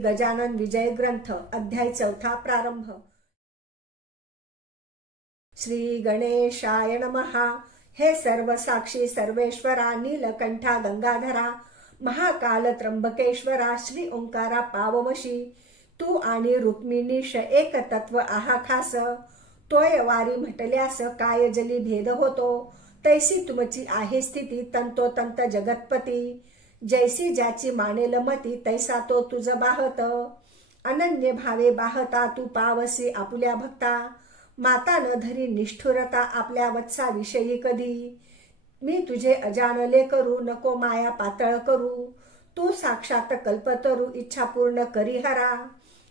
गजानन विजय ग्रंथ अध्याय 4 प्रारंभ। श्री गणेशाय नमः। हे सर्व साक्षी सर्वेश्वरा, नीलकंठा गंगाधरा, महाकाल त्र्यंबकेश्वरा, श्री ओंकारा पावमशी, तू आणि रुक्मिणीश एक तत्व आहा खास। तोय वारी म्हटल्यास काय जली भेद होतो, तैसी तुमची आहे स्थिती तंतोतंत जगतपती। जैसी ज्याची मानेल मती तैसा तो तुझ बाहत, अनन्य भावे बाहता तू पावसी आपुल्या भक्ता। माता न धरी निष्ठुरता आपल्या वत्साविषयी कधी, मी तुझे अजानले करू नको माया पातळ करू। तू साक्षात कल्पतरू इच्छा पूर्ण करी हरा,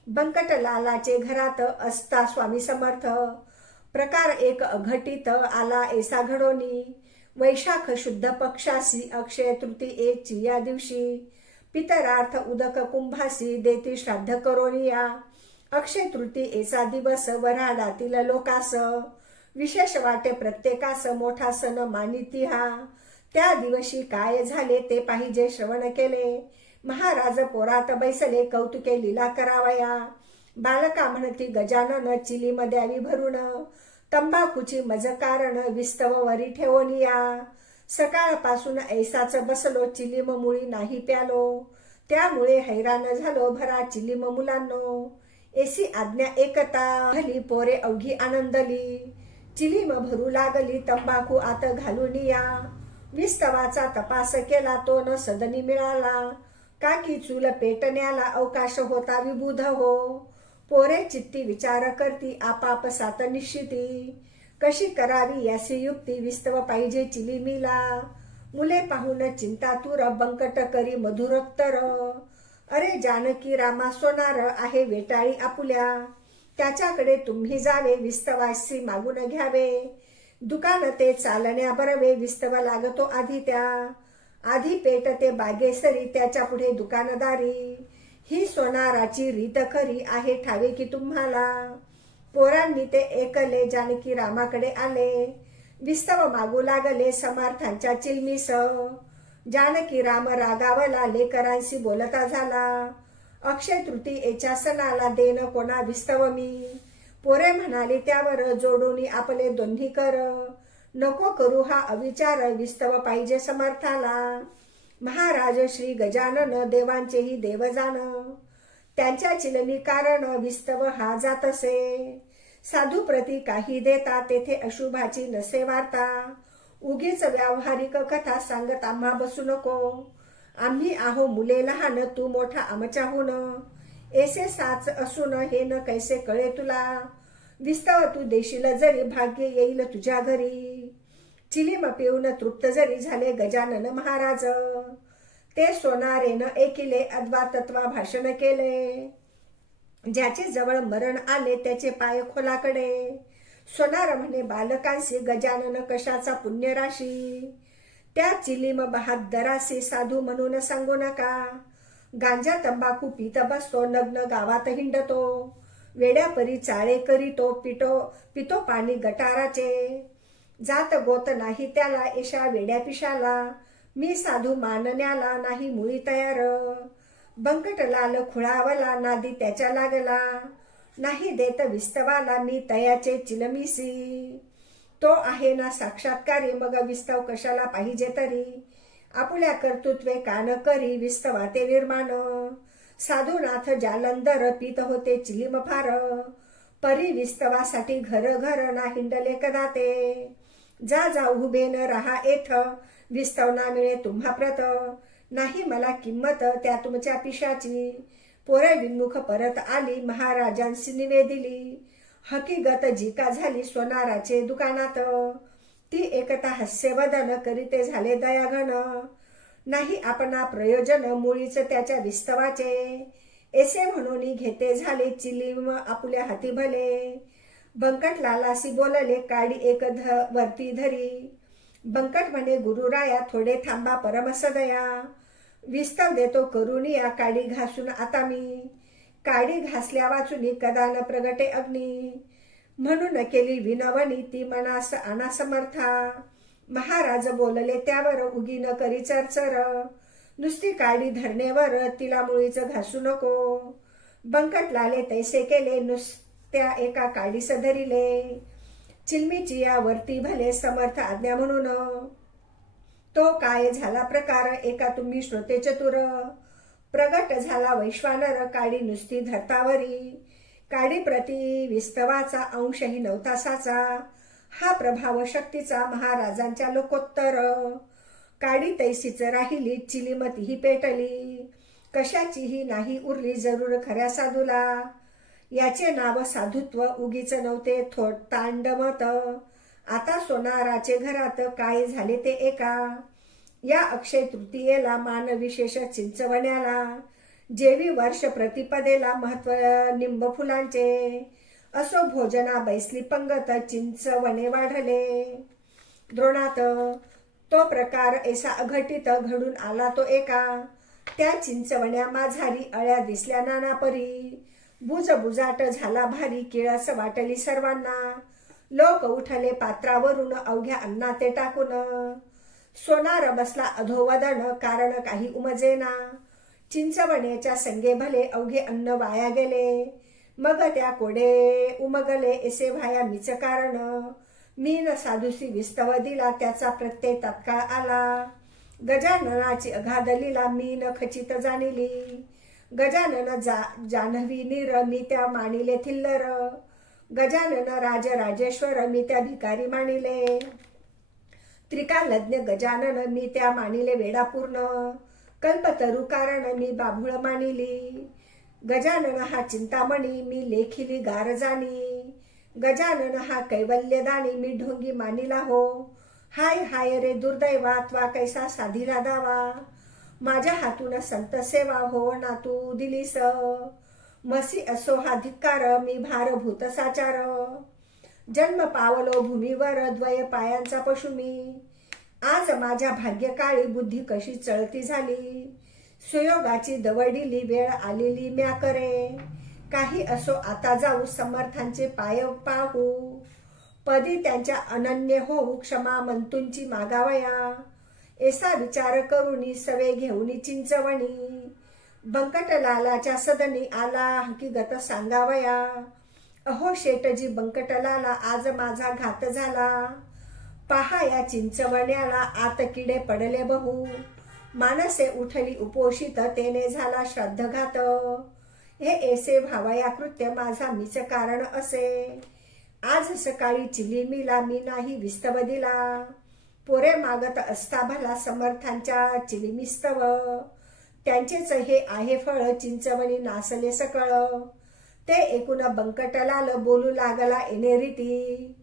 बंकट लालाचे घरात असता स्वामी समर्थ। प्रकार एक अघटित आला ऐसा घडोनी, वैशाख शुद्ध पक्षासी अक्षय तृतीयेची या दिवशी। पितरार्थ उदक कुंभासी देती श्राद्ध करोनिया, अक्षय तृतीयेचा दिवस वऱ्हाडातील लोकास। विशेष वाटे प्रत्येकास मोठा सण मानिती हा, त्या दिवशी काय झाले ते पाहिजे श्रवण केले। महाराज पोरात बैसले कौतुके लीला करावया, बालका म्हणती गजानन चिलीम द्यावी भरून। तंबाखूची मज कारण विस्तव वरी ठेवोनिया, सकाळपासून ऐसाच बसलो चिलीम मुळी नाही प्यालो। त्यामुळे हैराण झालो भरा चिलीम मुलांनो, ऐसी आज्ञा एकता भली पोरे अवघी आनंदली। चिलीम भरू लागली तंबाखू आत घालूनिया, विस्तवाचा तपास केला तो न सदनी मिळाला। काकी चूल पेटण्याला अवकाश होता विबुध हो, पोरे चित्ती विचार करती आपाप सात निश्चिती। कशी करावी यासी युक्ती विस्तव पाहिजे चिलीमीला, मुले पाहून चिंता तूर बंकट करी मधुरोत्तर। अरे जानकी रामा सोनार आहे वेटाळी आपुल्या, त्याच्याकडे तुम्ही जावे विस्तवासी मागून घ्यावे। दुकान ते चालण्या बरवे विस्तव लागतो आधी त्या, आधी पेट ते बागेसरी त्याच्या पुढे दुकानदारी। ही सोनाराची रीत खरी आहे ठावे की तुम्हाला, पोरांनी ते ऐकले जानकी रामाकडे आले। विस्तव मागू लागले समर्थांच्या चिलमीस, जानकी राम रागावला लेकरांशी बोलता झाला। अक्षय तृतीयेच्या सणाला देन कोणा विस्तव मी, पोरे म्हणाले त्यावर जोडून आपले दोन्ही कर। नको करू हा अविचार विस्तव पाहिजे समर्थाला, महाराज श्री गजानन देवांचेही देव जाण। त्यांच्या चिलमी कारण विस्तव हा जातसे, साधू प्रती काही देता तेथे अशुभाची नसे वार्ता। उगीच व्यावहारिक कथा सांगत आम्हा बसू नको, आम्ही आहो मुले लहान तू मोठा आमच्याहून। ऐसे साच असून हे न कैसे कळे तुला, विस्तव तू देशील जरी भाग्य येईल तुझ्या घरी। चिलीम पिऊन तृप्त जरी झाले गजानन महाराज, ते सोनारेन ऐकिले अद्वा तत्वा भाषण केले। ज्याचे जवळ मरण आले त्याचे पाय खोलाकडे, सोनार म्हणे बालकांशी गजानन कशाचा पुण्यराशी। त्या चिलीम बहादरासी साधू म्हणून सांगू नका, गांजा तंबाखू पीत बसतो नग्न गावात हिंडतो। वेड्यापरी चाळे करीतो पितो पाणी गटाराचे। जात गोत नाही त्याला एशा वेड्या पिशाला, मी साधू मानण्याला नाही मुळी तयार। बंकट लाल खुळावला नादी त्याच्या लागला, नाही देत विस्तवाला मी तयाचे चिलमीसी। तो आहे ना साक्षात्कारी मग विस्तव कशाला पाहिजे तरी, आपुल्या कर्तृत्वे कान करी विस्तवा ते निर्माण। साधुनाथ जालंधर पीत होते चिलीम फार, परी विस्तवासाठी घर घर ना हिंडले कदा ते। जा उभे न रहा येथ विस्तव ना मिळे तुम्हा प्रत, नाही मला किंमत त्या तुमच्या पिशाची। पोरे विन्मुख परत आली महाराजांशी निवेदिली, हकीकत जिका झाली सोनाराचे दुकानात। ती एकता हास्यवदन करीते झाले दयाघन, नाही आपणा प्रयोजन मुळीच त्याच्या विस्तवाचे। ऐसे म्हणून घेते झाले चिलीम आपुल्या हाती भले, बंकट लालासी बोलले काडी एक वरती धरी। बंकट म्हणे गुरुराया थोडे थांबा परमसदया, विस्तव देतो करुनिया काडी घासून आता मी। काडी घासल्या वाचुनी कदा न प्रगटे अग्नी, म्हणून केली विनवणी ती मनास आणा समर्था। महाराज बोलले त्यावर उगी न करी चरचर, नुसती काडी धरणेवर तिला मुळीच घासू नको। बंकटलाले तैसे केले, नुसत्या एका काडीस धरिले. चिलमीची या वरती भले समर्थ आज्ञा म्हणून, तो काय झाला प्रकार एका तुम्ही श्रोते चतुर. प्रगट झाला वैश्वानर, काडी नुसती धरतावरी. काडी प्रति विस्तवाचा अंशही नवतासाचा, हा प्रभाव शक्तीचा महाराजांच्या लोकोत्तर. काडी तैसीच राहिली, चिलीमतीही पेटली. कशाचीही नाही उरली जरूर खऱ्या साधूला. याचे नाव साधुत्व उगीच नव्हते तांडमत. आता सोनाराचे घरात काय झाले ते एका. या अक्षय तृतीयेला मान विशेष चिंचवण्याला. जेवी वर्ष प्रतिपदेला महत्व निंब फुलांचे. असो भोजना बैसली पंगत, चिंचवणे वाढले द्रोणात. तो प्रकार ऐसा अघटित घडून आला तो एका. त्या चिंचवण्या माझारी अळ्या दिसल्या नाना परी. बुजबुजाट झाला भारी, किळस वाटली सर्वांना. लोक उठले पात्रावरून, अवघ्या अन्ना ते टाकून. सोनार बसला अधोवदन, कारण काही उमजेना. चिंचवण्याच्या संगे भले अवघे अन्न वाया गेले. मग त्या कोडे उमगले, ऐसे व्हाया मीच कारण. मीन साधुसी विस्तव दिला, त्याचा प्रत्यय तत्काळ आला. गजाननाची अगाध लीला मीन खचित जाणिली. गजानन जान्हवी नीर, मी त्या मानिले थिल्लर. गजानन राजेश्वर, मी त्या भिकारी मानिले. त्रिकालज्ञ गजानन, मी त्या मानिले वेडापूर्ण. कल्पतरू कारण, मी बाभूळ मानिली. गजानन हा चिंतामणी, मी लेखिली गार जाणी. गजानन हा कैवल्यदानी, मी ढोंगी मानिला हो. हाय हाय रे दुर्दैवा, त्वा कैसा साधिला दावा. माझ्या हातून संत सेवा हो ना तू दिलीस. मसी असो हा धिक्कार, मी भारभूत साचार. जन्म पावलो भूमीवर, द्वय पायांचा पशु मी. आज माझ्या भाग्यकाळी बुद्धी कशी चळती झाली. सुयोगाची दवडिली वेळ आलेली म्या करे. काही असो आता जाऊ, समर्थांचे पाय पाहू. पदी त्यांच्या अनन्य होऊ, क्षमा मंतूंची मागावया. ऐसा विचार करुनी सवे घेऊनी चिंचवणी. बंकटलालाच्या सदनी आला हकीगत सांगावया. अहो शेटजी बंकटलाला, आज माझा घात झाला. पहा या चिंचवण्याला, आत किडे पडले बहु. मानसे उठली उपोषित, तेने झाला श्राद्धघात. हे ऐसे भावया कृत्य, माझा मीच कारण असे. आज सकाळी चिलीमीला, मी नाही विस्तव दिला. पोरे मागत असता भला, समर्थांच्या चिलीमिस्तव. त्यांचेच हे आहे फळ, चिंचवणी नासले सकळ. ते एकूण बंकटलाल बोलू लागला एने रीती.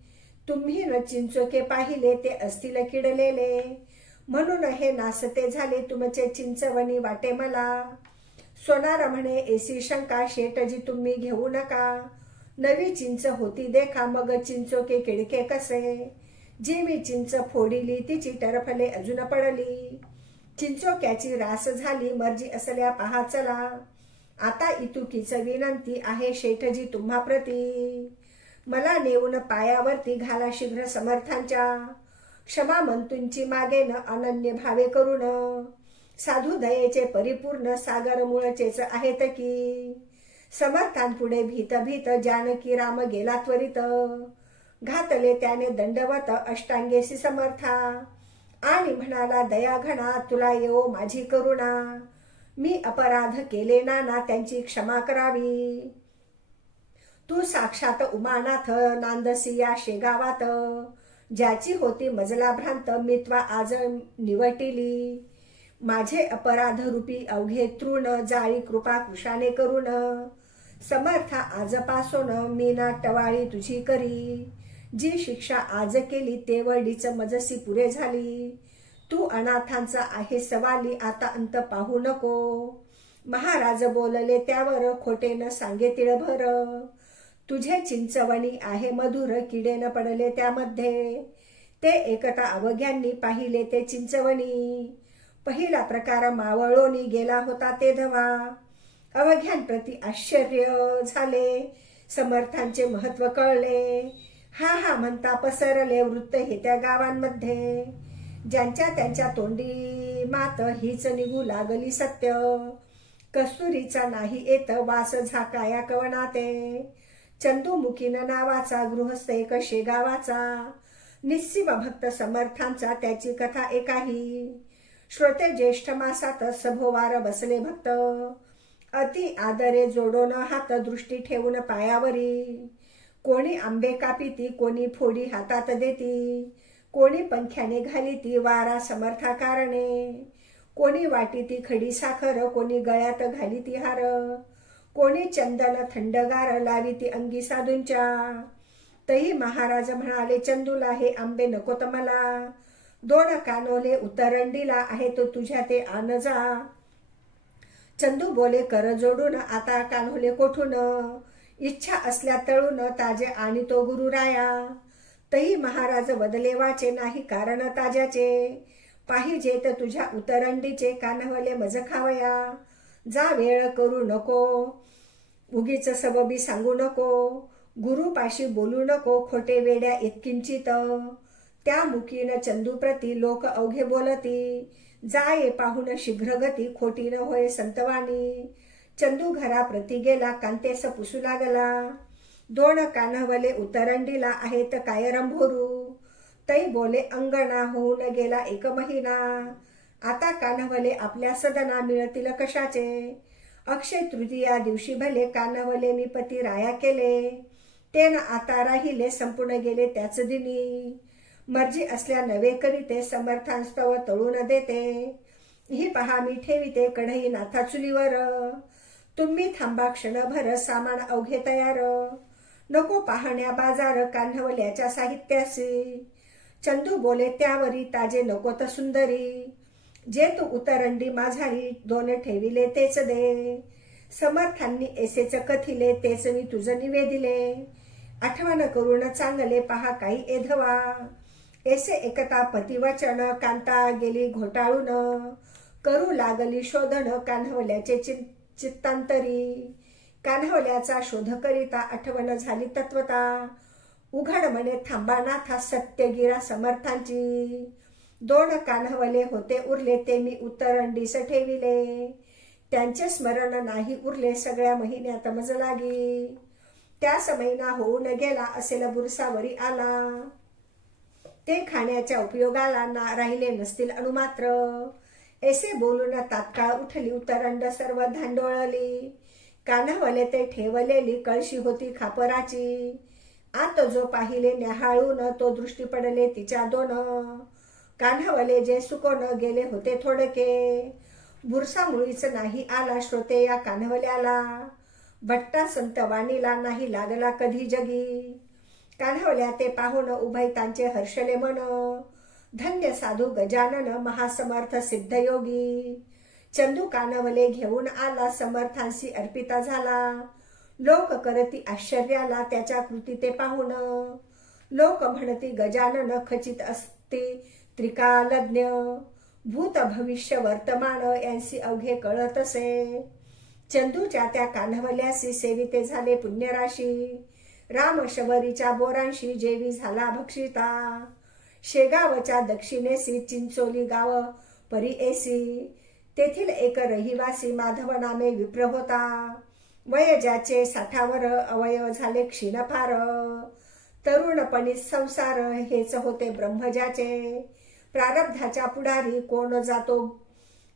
तुम्ही न चिंचोके पाहिले, ते असतील किडलेले. म्हणून हे नासते झाले, तुमचे चिंचवणी वाटे मला. सोनार म्हणे ऐसी शंका, शेटजी तुम्ही घेऊ नका. नवी चिंच होती देखा, मग चिंचोके किडके कसे. जी मी चिंच फोडिली, तिची टरफले अजून पडली. चिंचोक्याची रास झाली, मर्जी असल्या पहा चला. आता इतुकीच विनंती आहे शेठजी तुम्हा प्रती. मला नेऊन पायावरती घाला शीघ्र समर्थांच्या. क्षमा मंतूंची मागेन, अनन्य भावे करून. साधू दयेचे परिपूर्ण, सागर मूळचेच आहेत की. समर्थांपुढे भीत भीत, जानकी राम गेला त्वरित. घातले त्याने दंडवत, अष्टांगेसी समर्था. आणि म्हणाला दया घणा, तुला येवो माझी करुणा. मी अपराध केले नाना, त्यांची क्षमा करावी. तू साक्षात उमानाथ, नांदसी या शेगावात. ज्याची होती मजला भ्रांत, मी त्वा आज निवटिली. माझे अपराध रूपी अवघे तृण, जाळी कृपा कृशाने करून. समर्था आजपासून मी ना टवाळी तुझी करी. जी शिक्षा आज केली, ते वडीच मजसी पुरे झाली. तू अनाथांचा आहे सवाली, आता अंत पाहू नको. महाराज बोलले त्यावर, खोटे न सांगे तिळभर. तुझे चिंचवणी आहे मधुर, किडे न पडले त्यामध्ये. ते एकता अवघ्यांनी पाहिले ते चिंचवणी. पहिला प्रकार मावळोनी गेला होता ते धवा. अवघ्यांप्रती आश्चर्य झाले, समर्थांचे महत्व कळले. हा हा म्हणता पसरले वृत्त हे त्या गावांमध्ये. ज्यांच्या त्यांच्या तोंडी मात हीच निघू लागली सत्य. कस्तुरीचा नाही येत वास झाकाया कवनाते. चंदुमुखीन नावाचा गृहस्थ एक शेगावाचा. निस्सीम भक्त समर्थांचा त्याची कथा एकाही. श्रोते ज्येष्ठ मासात सभोवार बसले भक्त. अति आदरे जोडोन हात दृष्टी ठेवून पायावरी. कोणी आंबे कापिती, कोणी फोडी हातात देती, कोणी पंख्याने घालीती वारा समर्था कारणे. कोणी वाटीती खडी साखर, कोणी गळ्यात घालीती हार, कोणी चंदन थंडगार लावीती अंगी साधूंच्या. तही महाराज म्हणाले चंदूला, हे आंबे नकोत मला. 2 कानोले उतरंडीला आहे तो तुझ्या ते आण जा. चंदू बोले कर जोडून आता कान्होले कोठून. इच्छा असल्या तळून ताजे आणि तो गुरुराया. तही महाराज बदले वाचे नाही कारण ताज्याचे. पाहिजे तर तुझ्या उतरंडीचे कान्हवले मज खावया. जा वेळ करू नको, उगीच सबबी सांगू नको. गुरुपाशी बोलू नको खोटे वेड्या इतकिंचित. त्या मुखीन चंदूप्रती लोक अवघे बोलती. जाये पाहून शीघ्र गती खोटी न होय संतवाणी. चंदू घराप्रती गेला कांतेस पुसू लागला. 2 कान्हवले उतरंडीला आहेत काय रंभोरू. तै बोले अंगणा होऊन गेला 1 महिना. आता कान्हवले आपल्या सदना मिळतील कशाचे. अक्षय तृतीया दिवशी भले कान्हवले मी पती राया केले. ते न आता राहिले संपूर्ण गेले त्याच दिनी. मर्जी असल्या नवे करीते समर्थांस्तव तळून देते. ही पहा मी ठेविते कढई नाथा चुलीवर. तुम्ही थांबा क्षणभर सामान अवघे तयार. नको पाहण्या बाजार कान्हवल्याच्या साहित्यासी. चंदू बोले त्यावरी ताजे नकोत सुंदरी. जे तू उतरंडी माझारी 2 ठेविले तेच दे. समर्थांनी एसेच कथिले तेच मी तुझ निवेदिले. आठवण करून चांगले पहा काही एधवा. एसे एकता पतिवचन कांता गेली घोटाळून. करू लागली शोधन कान्हवल्याचे चित्तांतरी. कान्हवल्याचा शोध करिता आठवण झाली तत्वता. उघड म्हणे थांबा नाथा सत्यगिरा समर्थांची. 2 कान्हवले होते उरले ते मी उतरंडीस ठेविले. त्यांचे स्मरण नाही उरले सगळ्या महिन्यात मज लागी. त्यास महिना होऊन गेला असेल बुरसावरी आला. ते खाण्याच्या उपयोगाला राहिले नसतील अणुमात्र. ऐसे बोलून तात्काळ उठली उतरंड सर्व धांडोळली. कान्हवले ते ठेवलेली कळशी होती खापराची. आत जो पाहिले न्याहाळून तो दृष्टी पडले तिच्या 2. कान्हवले जे सुकोन गेले होते थोडके. बुरसा मुळीच नाही आला श्रोते या कान्हवल्याला. भट्टा संत वाणीला नाही लागला कधी जगी. कान्हवल्या ते पाहून उभयतांचे हर्षले मन. धन्य साधू गजानन महासमर्थ सिद्धयोगी. चंदू कान्हवले घेऊन आला समर्थांशी अर्पिता झाला. लोक करती आश्चर्याला त्याच्या कृती ते पाहून. लोक म्हणती गजानन खचित असते त्रिकालज्ञ. भूत भविष्य वर्तमान यांसी अवघे कळत असे. चंदूच्या त्या कान्हवल्यासी सेविते झाले पुण्यराशी. राम शबरीच्या बोरांशी जेवी झाला भक्षिता. शेगावच्या दक्षिणेसी चिंचोली गाव परी एसी. तेथील एक रहिवासी माधव नामे विप्र होता. वय ज्याचे 60 अवयव झाले क्षीण फार. तरुणपणी संसार हेच होते ब्रह्मजाचे. प्रारब्धाच्या पुढारी कोण जातो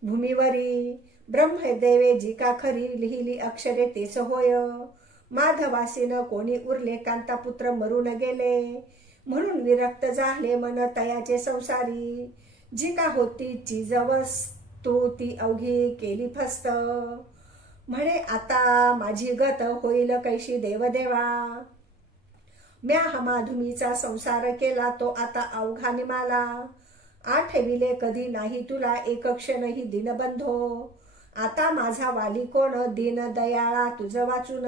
भूमीवरी. ब्रह्मदेवे जी का खरी लिहिली अक्षरे तेच होय. माधवासीन कोणी उरले कांतापुत्र मरून गेले. म्हणून विरक्त झाले मन तयाचे संसारी. जी का होती चीज वस्तू ती अवघी केली फस्त. म्हणे आता माझी गत होईल कैशी देवदेवा. म्या हा माधुमीचा संसार केला तो आता अवघा निमाला. आठविले कधी नाही तुला एक क्षणही दिनबंधो. आता माझा वाली कोण दीन दयाळा तुझ वाचून.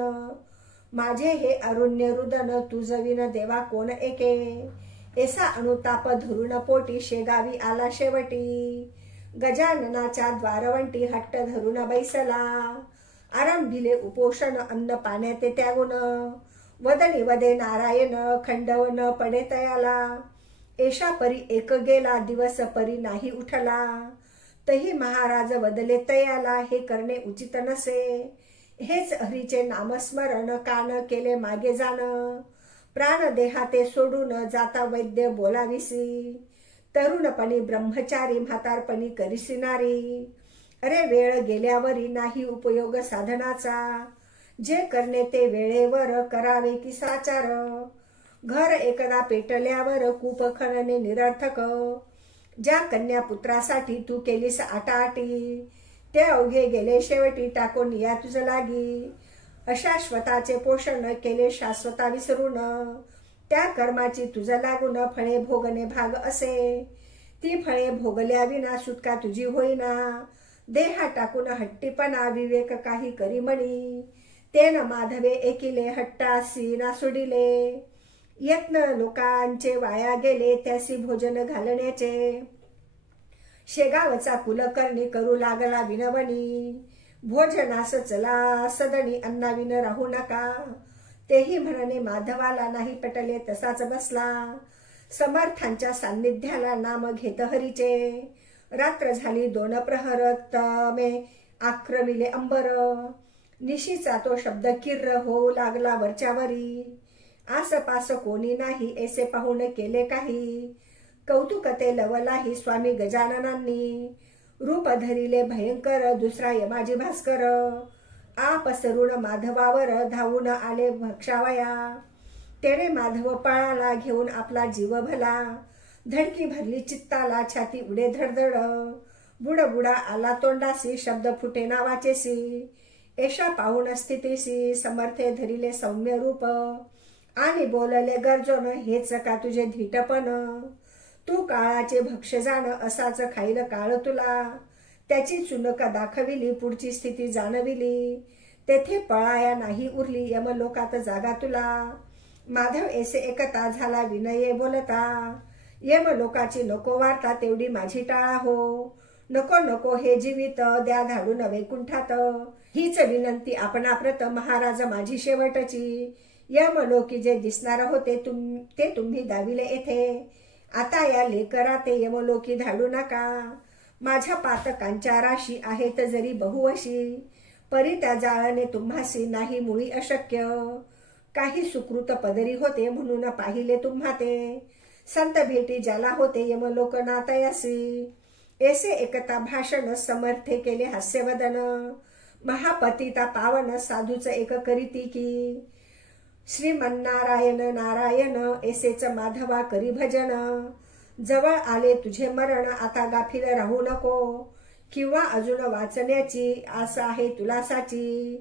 माझे हे अरुण्य रुदन तुझ विन देवा कोण एके. ऐसा अनुताप धरून पोटी शेगावी आला शेवटी. गजाननाच्या द्वारवंटी हट्ट धरून बैसला. आरंभिले उपोषण अन्न पाण्याते त्यागुण. वदनी वदे नारायण खंडवन पडे तयाला. एषा परी एक गेला दिवस परी नाही उठला. तही महाराज वदले तयाला, हे करणे उचित नसे. हेच हरीचे नामस्मरण, कान केले मागे जाण. प्राण देहाते सोडून, जाता वैद्य बोलाविसी. तरुणपणी ब्रह्मचारी, म्हातारपणी करिसी नारी. अरे वेळ गेल्यावरी, नाही उपयोग साधनाचा. जे करणे ते वेळेवर, करावे की साचार. घर एकदा पेटल्यावर, कूप खणणे निरर्थक. ज्या कन्या पुत्रासाठी तू केलीस आटाआटी, ते अवघे गेले शेवटी, टाकून या तुझ लागी. अशाश्वताचे पोषण केले शाश्वता विसरून. त्या कर्माची तुझ लागून, फळे भोगणे भाग असे. ती फळे भोगल्या विना, सुटका तुझी होईना. देहा टाकून हट्टीपणा, विवेक काही करी म्हणी. तेन माधवे एकिले, हट्टासी ना सोडिले. यत्न लोकांचे वाया गेले, त्यासी भोजन घालण्याचे. शेगावचा कुलकर्णी, करू लागला विनवणी. भोजनास चला सदनी, अन्नाविन राहू नका. तेही म्हणणे माधवाला, नाही पटले तसाच बसला. समर्थांच्या सान्निध्याला, नाम घेत हरीचे. रात्र झाली 2 प्रहर, तमे आक्रमिले अंबर. निशीचा तो शब्द किर्र होऊ लागला वरच्यावरी. आसपास कोणी नाही, ऐसे पाहून केले काही. कौतुक ते लवलाही स्वामी गजाननांनी. रूप धरिले भयंकर, दुसरा यमाजी भास्कर. आपसरून माधवावर, धावून आले भक्षावया. तेणे माधव पळाला, घेऊन आपला जीव भला. धडकी भरली चित्ताला, छाती उडे धडधड. बुडबुडा आला तोंडासी, शब्द फुटे नावाचेसी. एषा पाहून स्थितीसी, समर्थे धरिले सौम्य रूप. आणि बोलले गर्जोन, हेच का तुझे धीटपण. तू काळाचे भक्ष जाण, असाच खाईल काळ तुला. त्याची चुनका दाखविली, पुढची स्थिती जाणविली. तेथे पळाया नाही उरली, यमलोकात जागा तुला. माधव ऐसे एकता, झाला विनये बोलता. यमलोकाची नको वार्ता, तेवढी माझी टाळा हो. नको नको हे जीवित, द्या धाडून वैकुंठात. हीच विनंती आपणाप्रत, महाराज माझी शेवटची. यमलोकी जे दिसणार होते, ते तुम्ही दाविले येथे. आता या लेकरा ते यमलोकी धाडू नका. माझ्या पातकांच्या राशी आहेत जरी बहुवशी. परी त्या जाळणे तुम्हासी, नाही मुळी अशक्य. काही सुकृत पदरी होते, म्हणून पाहिले तुम्हा ते. संत भेटी ज्याला होते, यमलोक नातयासी. ऐसे एकता भाषण, समर्थे केले हास्यवदन. महापतिता पावन, साधूच एक करीती की. श्रीमन्नारायण नारायण, ऐसेच माधवा करी भजन. जवळ आले तुझे मरण, आता गाफील राहू नको. किंवा अजून वाचण्याची आस आहे तुला साची.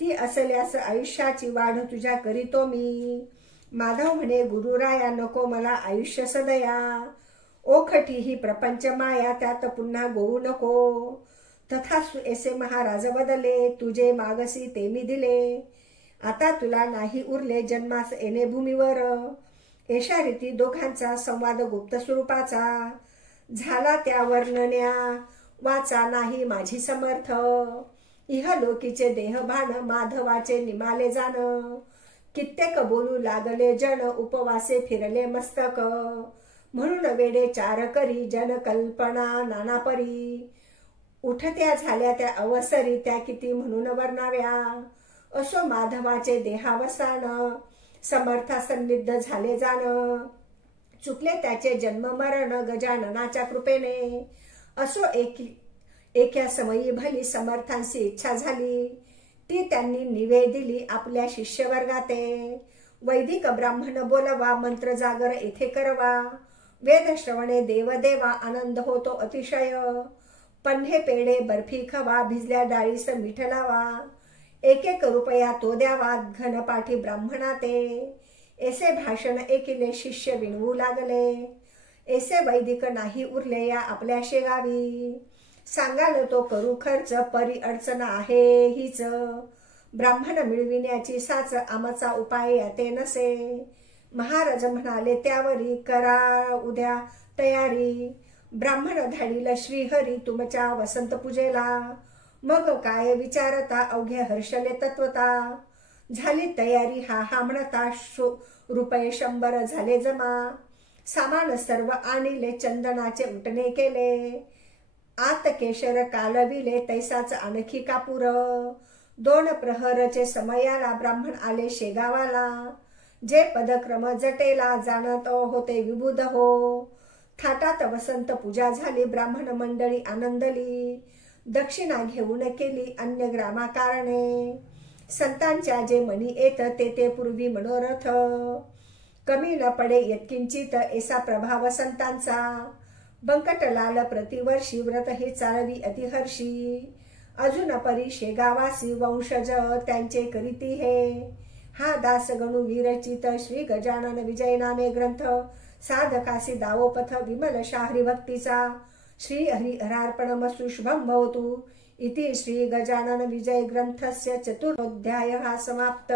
ती असल्यास आयुष्याची वाढ तुझ्या करीतो मी. माधव म्हणे गुरुराया, नको मला आयुष्य सदया. ओखटी ही प्रपंच माया, त्यात पुन्हा गोवू नको. तथास्तु ऐसे महाराज बदले, तुझे मागसी ते मी दिले. आता तुला नाही उरले, जन्मास येणे भूमीवर. एषा रीती दोघांचा संवाद गुप्त स्वरूपाचा. झाला त्या वर्णन्या वाचा, नाही माझी समर्थ. इहलोकीचे देहभान, माधवाचे निमाले जाण. कित्येक बोलू लागले जन, उपवासे फिरले मस्तक. म्हणून वेडे चार करी, जन कल्पना नाना परी. उठत्या झाल्या त्या अवसरी, त्या किती म्हणून वर्णाव्या. असो माधवाचे देहावसान, समर्था सन्निध झाले जाण. चुकले त्याचे जन्म मरण, गजाननाच्या कृपेने. असो एका समयी भली, समर्थांची इच्छा झाली. ती त्यांनी निवेदिली आपल्या शिष्यवर्गाते. वैदिक ब्राह्मण बोलवा, मंत्र जागर येथे करवा. वेद श्रवणे देवदेवा, आनंद होतो अतिशय. पन्हे पेढे बर्फी खवा, भिजल्या डाळीस मीठ लावा. 1 रुपया तो द्यावा, घनपाठी ब्राह्मणाते. ऐसे भाषण ऐकिले, शिष्य विणवू लागले. ऐसे वैदिक नाही उरले या आपल्या शेगावी. सांगाल तो करू खर्च, परी अडचण आहे हीच. ब्राह्मण मिळविण्याची साच, आमचा उपाय याते नसे. महाराज म्हणाले त्यावरी, करा उद्या तयारी. ब्राह्मण धाडिल श्रीहरी, तुमच्या वसंत पूजेला. मग काय विचारता, अवघे हर्षले तत्वता. झाली तयारी हा हा म्हणता, रुपये 100 झाले जमा. सामान सर्व आणिले, चंदनाचे उटणे केले. आत केशर कालविले तैसाच आणखी कापूर. 2 प्रहरचे समयाला ब्राह्मण आले शेगावाला. जे पदक्रम जटेला जाणत होते विबुध हो. थाटात वसंत पूजा झाली ब्राह्मण मंडळी आनंदली. दक्षिणा घेऊन केली अन्य ग्रामाकारणे. संतांच्या जे मनी येत ते पूर्वी मनोरथ. कमी न पडे यत्किंचित ऐसा प्रभाव संतांचा. बंकटलाल प्रतिवर्षी व्रत हे चालवी अतिहर्षी. अजून परी शेगावासी वंशज त्यांचे करीती हे. हा दास गणू विरचित श्री गजानन विजय नामे ग्रंथ. साधकासी दावोपथ विमल शाहरी भक्तीचा. श्री हरिहरार्पणमस्तु शुभं भवतु. इति श्री गजानन विजय ग्रंथस्य 4th अध्यायः समाप्त.